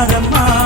தாரம்மா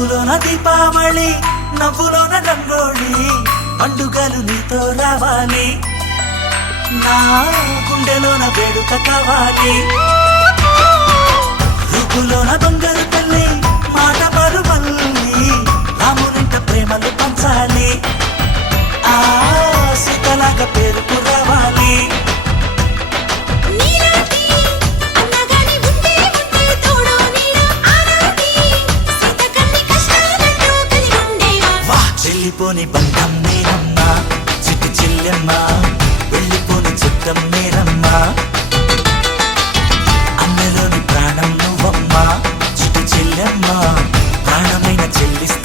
ముగ్గులోన దీపావళి నవ్వులోన రంగోళి పండుగలు నీతో రావాలి. నా గుండెలోన వేడుక కావాలి. రూపులోన దొంగలు తల్లి మాట పరు మల్లి రామునింట ప్రేమలు పంచాలి. ఆ సీతలాగా పేరుకు రావాలి. వెళ్ళిపోని బంధం నేనమ్మా చిట్టి చెల్లెమ్మా వెళ్ళిపోని చిత్తం నేనమ్మా అన్నలోని ప్రాణం నువ్వమ్మా. చిట్టి చెల్లెమ్మా ప్రాణమైన చెల్లిస్తా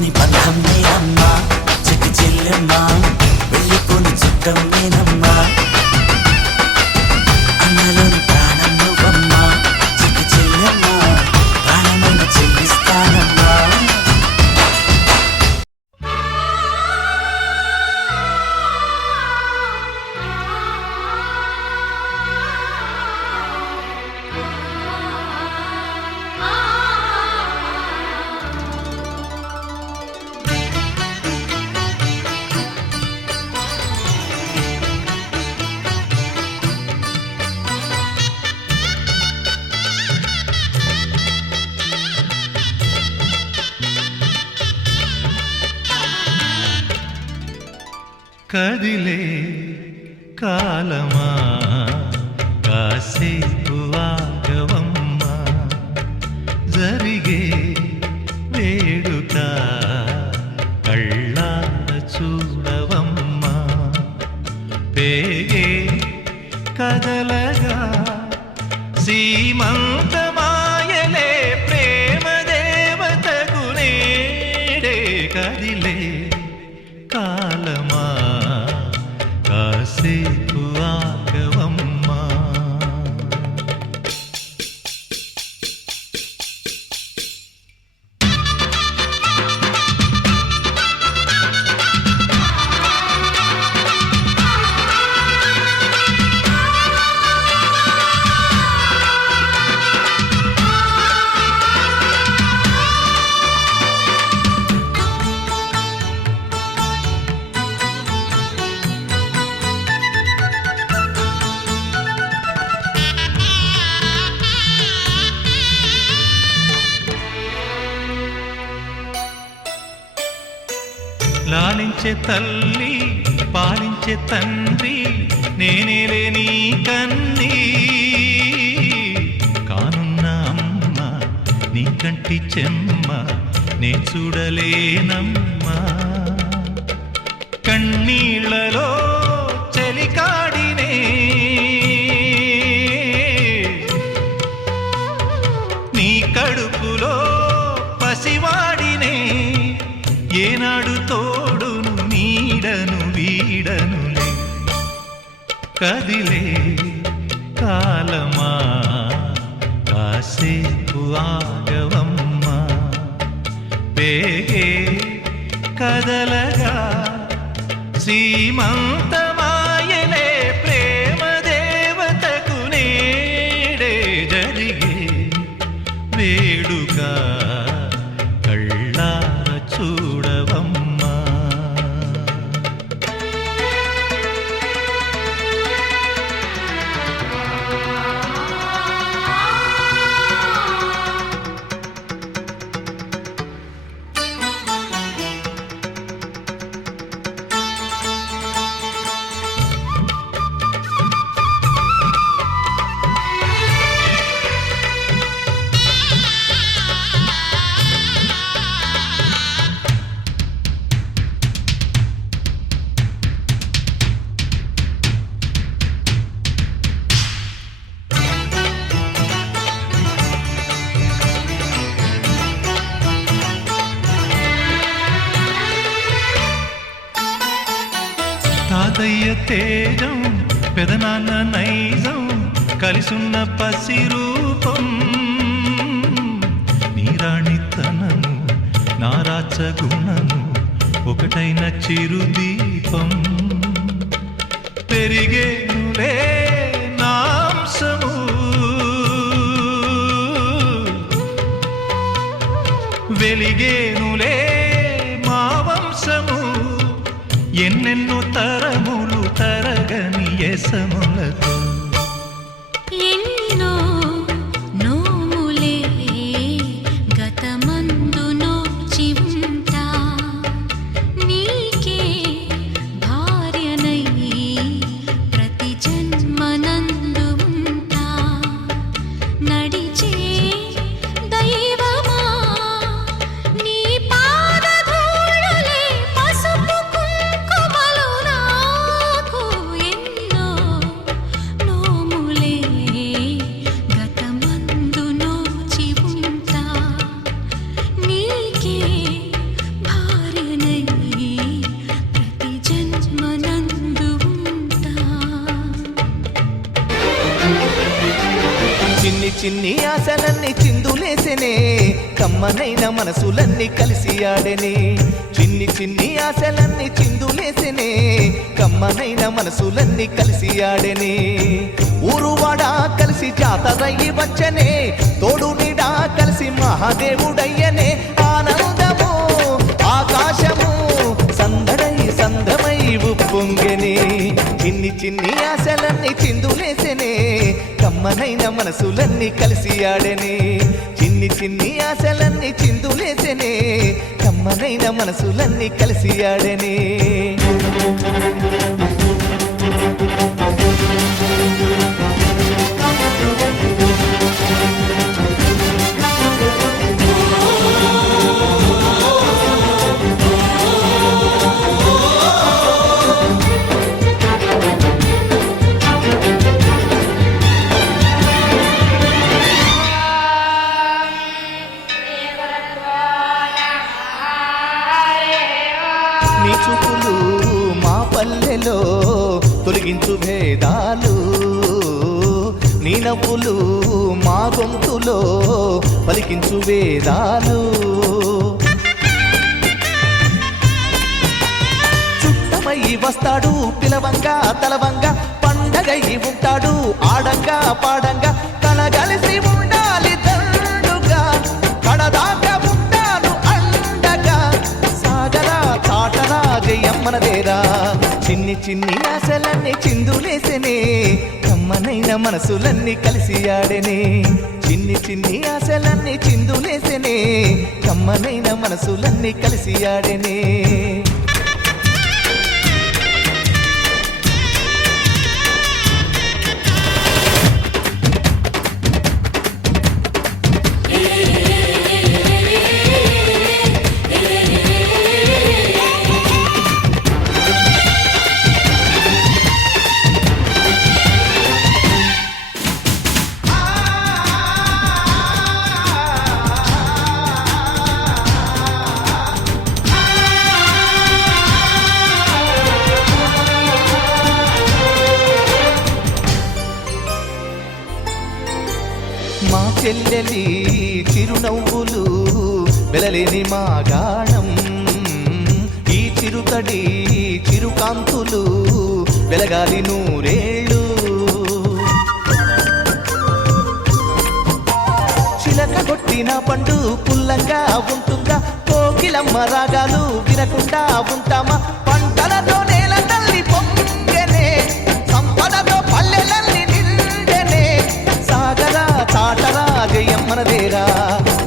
వెళ్ళిపోని బంధం నేనమ్మా. చిట్టి చెల్లెమ్మా. వెళ్ళిపోని చుట్టం నేనమ్మా. see. పాలించే తల్లి పాలించే తండ్రి నేనే లేని కన్నీ. కానున్న అమ్మ నీ కంటి చెమ్మ నే చూడలేనమ్మా. కన్నీళ్ళలో కదిలే కాలమా? కాసేపు ఆగవమ్మా. పేగే కదలగా సీమంతా తేజం పెదనాన్న నైజం కలిసున్న పసి రూపం. నీరాణితనము నారాచ గుణము ఒకటైన చిరుదీపం. పెరిగేనులే నాంసము. వెలిగే தேசமோ కమ్మనైన మనసులన్నీ కలిసి ఆడెనే. ఊరువాడా కలిసి జాతరయ్యి వచ్చనే. తోడు నీడా కలిసి మహాదేవుడయ్యనే. ఆనందము ఆకాశము సందడై సందమై ఉప్పొంగెనే. చిన్ని చిన్ని ఆశలన్నీ చిందులేసెనే. కమ్మనైన మనసులన్నీ కలిసి ఆడెనే. చిన్ని చిన్ని ఆశలన్నీ చిందులేసెనే కమ్మనైన మనసులన్నీ కలిసి ఆడనే. నీ చూపులు మా పల్లెలో తొలగించు భేదాలు. నీ నవ్వులు మా గొంతులో పలికించు వేదాలు. చుట్టమై వస్తాడు పిలవంగా తలవంగా పండగై ఉంటాడు ఆడంగా పాడంగా కలగలిసి ఉండాలి దండుగా కడదా మనదేరా. చిన్ని చిన్ని ఆశలన్నీ చిందులేసెనే. కమ్మనైన మనసులన్నీ కలిసి ఆడెనే. చిన్ని చిన్ని ఆశలన్నీ చిందులేసెనే. కమ్మనైన మనసులన్నీ కలిసి ఆడెనే. కోకిలమ్మ రాగాలు వినకుండా ఉంటామా? పంటలతో నేల తల్లి పొంగనే సంపదతో పల్లెలల్లి నిండెనే. సాగరా చాటరా మనదేరా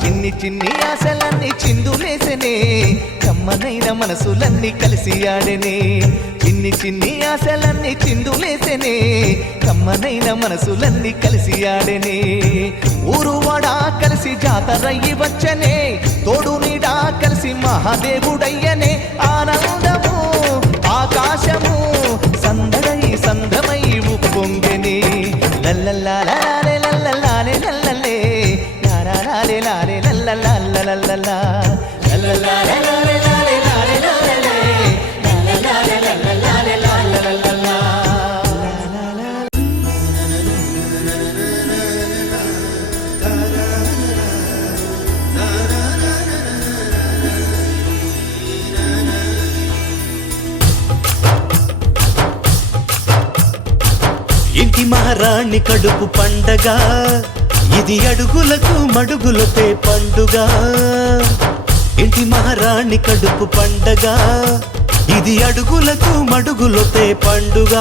చిన్ని చిన్ని ఆశలన్నీ చిందులేసెనే కమ్మనైన మనసులన్నీ కలిసి ఆడెనే. చిన్ని చిన్ని ఆశలన్నీ చిందులేసెనే. కమ్మనైన మనసులన్నీ కలిసి ఆడెనే. ఊరువాడ కలిసి జాతరయ్యి వచ్చనే. తోడు నీడా కలిసి మహాదేవుడయ్యనే. ఆనందము ఆకాశము రాణి మహారాణి కడుపు పండగ. ఇది అడుగులకు మడుగులతే పండుగ. ఇంటి మహారాణి కడుపు పండగ. ఇది అడుగులకు మడుగులతే పండుగ.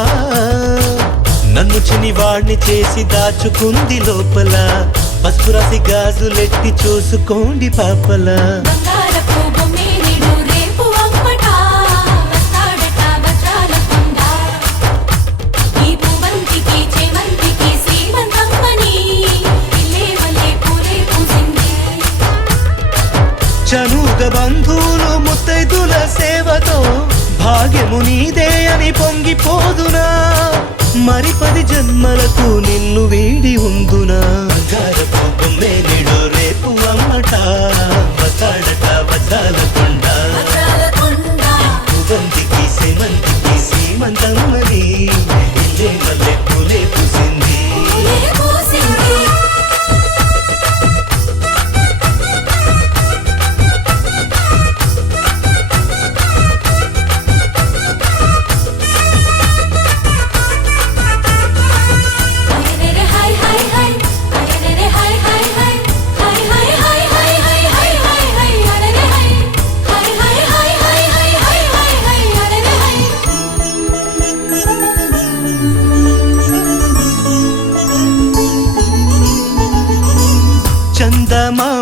నన్ను చినివాణ్ణి చేసి దాచుకుంది లోపల. పసుపు రాసి గాజులెట్టి చూసుకోండి పాపలా. సేవతో భాగ్యము నీదే అని పొంగిపోదునా? మరి పది జన్మలకు నిన్ను వీడి ఉందునా? రేపు అమ్మట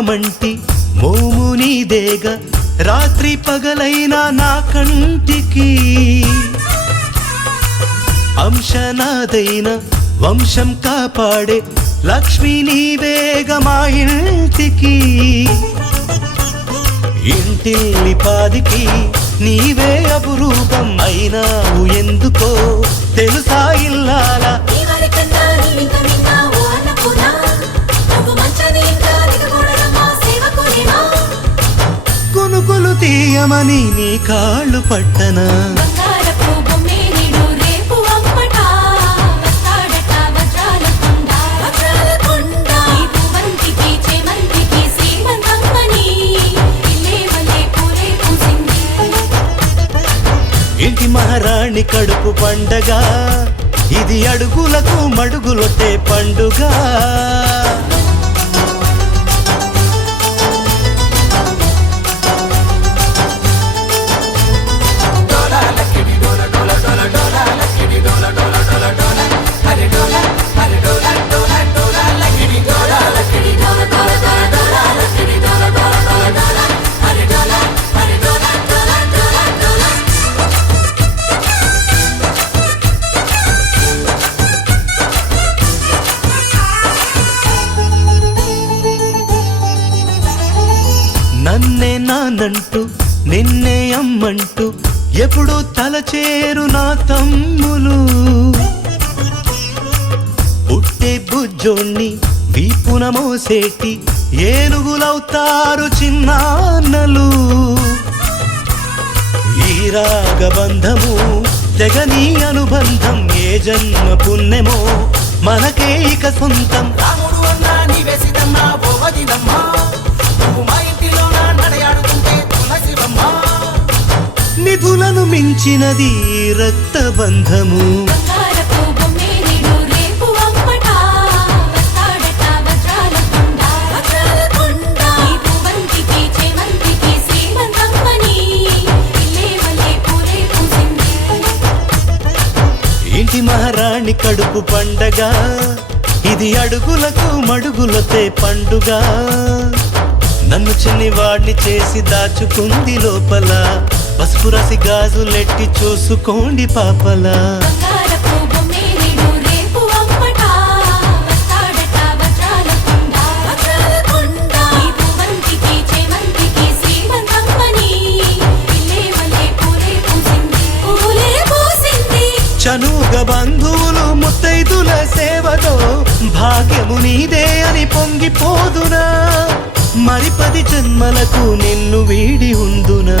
మంటి మోము నీదేగ రాత్రి పగలైన నా కంటికి. అంశనాదైన వంశం కాపాడే లక్ష్మి నీవేగ మా ఇంటికి. ఇంటిల్లి పాదికి నీవే అపురూపం అయినావు ఎందుకో తెలుసా ఇల్లాలా? తీయమని నీ కాళ్ళు పట్టనా. ఇంటి మహారాణి కడుపు పండగ? ఇది అడుగులకు మడుగులొట్టే పండుగ. చేరు నా తమ్ములు. పుట్టే బుజ్జోణ్ణి వీపున మోసేటి ఏనుగులవుతారు చిన్నాన్నలు. ఈ రాగబంధము తెగని అనుబంధం ఏ జన్మ పుణ్యమో మనకే ఇక సొంతం. రాముడు అన్నా నీవే సీతమ్మా నిధులను మించినది రక్తబంధము. ఇంటి మహారాణి కడుపు పండగ? ఇది అడుగులకు మడుగులతే పండుగ. నన్ను చిన్నవాడిని చేసి దాచుకుంది లోపల. పసుపు గాజు గాజులెట్టి చూసుకోండి పాపలా. చనుగ బంధువులు ముత్తైదుల సేవలో భాగ్యము నీదే అని పొంగిపోదునా. మరి పది జన్మలకు నిన్ను వీడి ఉందునా.